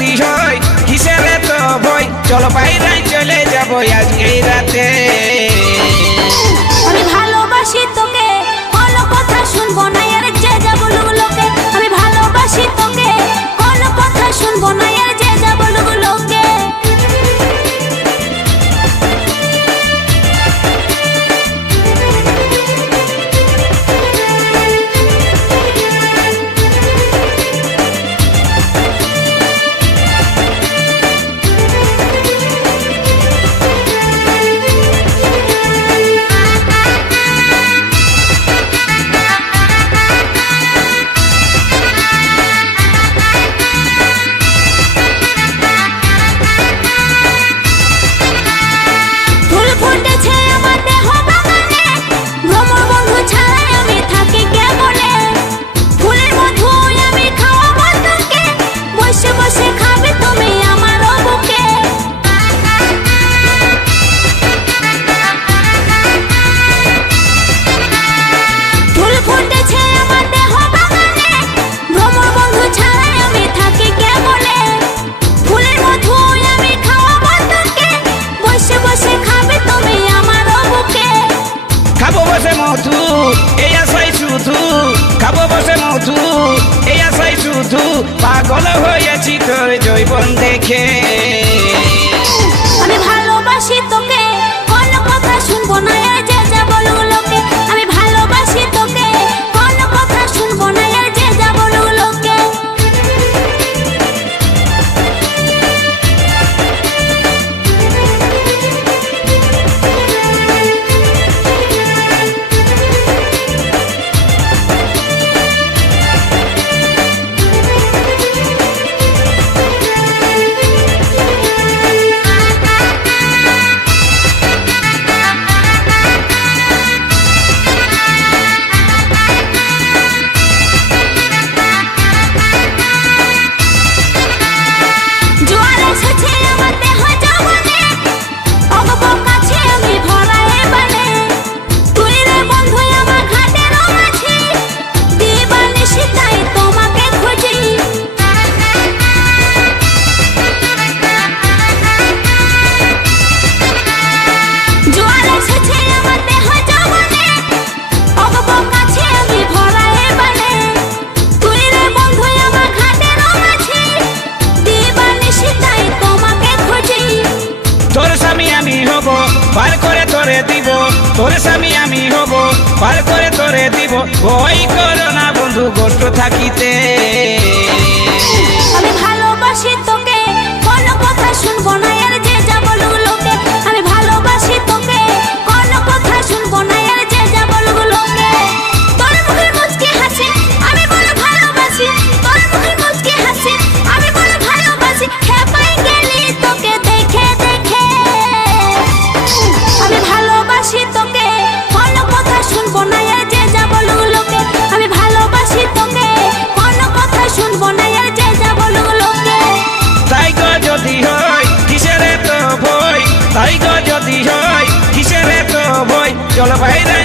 যদি হয় কিসের তো ভয়, চলো বাইরে চলে যাবো আজকে রাতে। আমি ভালোবাসি তোকে, কোনো কথা শুনবো না আর যে যা বলুক লোকে। আমি ভালোবাসি তোকে, কোনো কথা শুনবো না আর যে যা বলুক লোকে। মধু এই আশাই শুধু খাবো বসে মধু এই আশাই শুধু, পাগল হয়েছি তোর জৈবন দেখে। আমি ভালোবাসি তোকে, কোনো কথা শুনবো না আর যে যা বলুক লোকে। আমি ভালোবাসি তোকে, কোনো কথা শুনবো না আর যে যা বলুক লোকে। পার করে তোরে দিব, তোর স্বামী আমি হব, পার করে তোরে দিব, ভয় করো না বন্ধু গোষ্ঠ থাকিতে। আমি ভালোবাসি তোকে, কোনো কথা শুনবো না আর যে যা বলুক লোকে। আমি ভালোবাসি তোকে, কোনো কথা শুনবো না আর যে যা বলুক লোকে। তোর মুখের মুচকি হাসি আমি বলো ভালোবাসি, তোর মুখের মুচকি হাসি আমি বলো ভালোবাসি। খেপাই গেলি তোকে দেখে দেখে। আমি ভালোবাসি তোকে, কোনো কথা শুনবো না আর যে যা বলুক লোকে। আমি ভালোবাসি তোকে, কোনো কথা শুনবো না আর যে যা বলুক লোকে। তাই গো যদি হয় কিসের তো ভয়, তাই গো যদি হয় কিসের তো ভয়, চলো বাইরে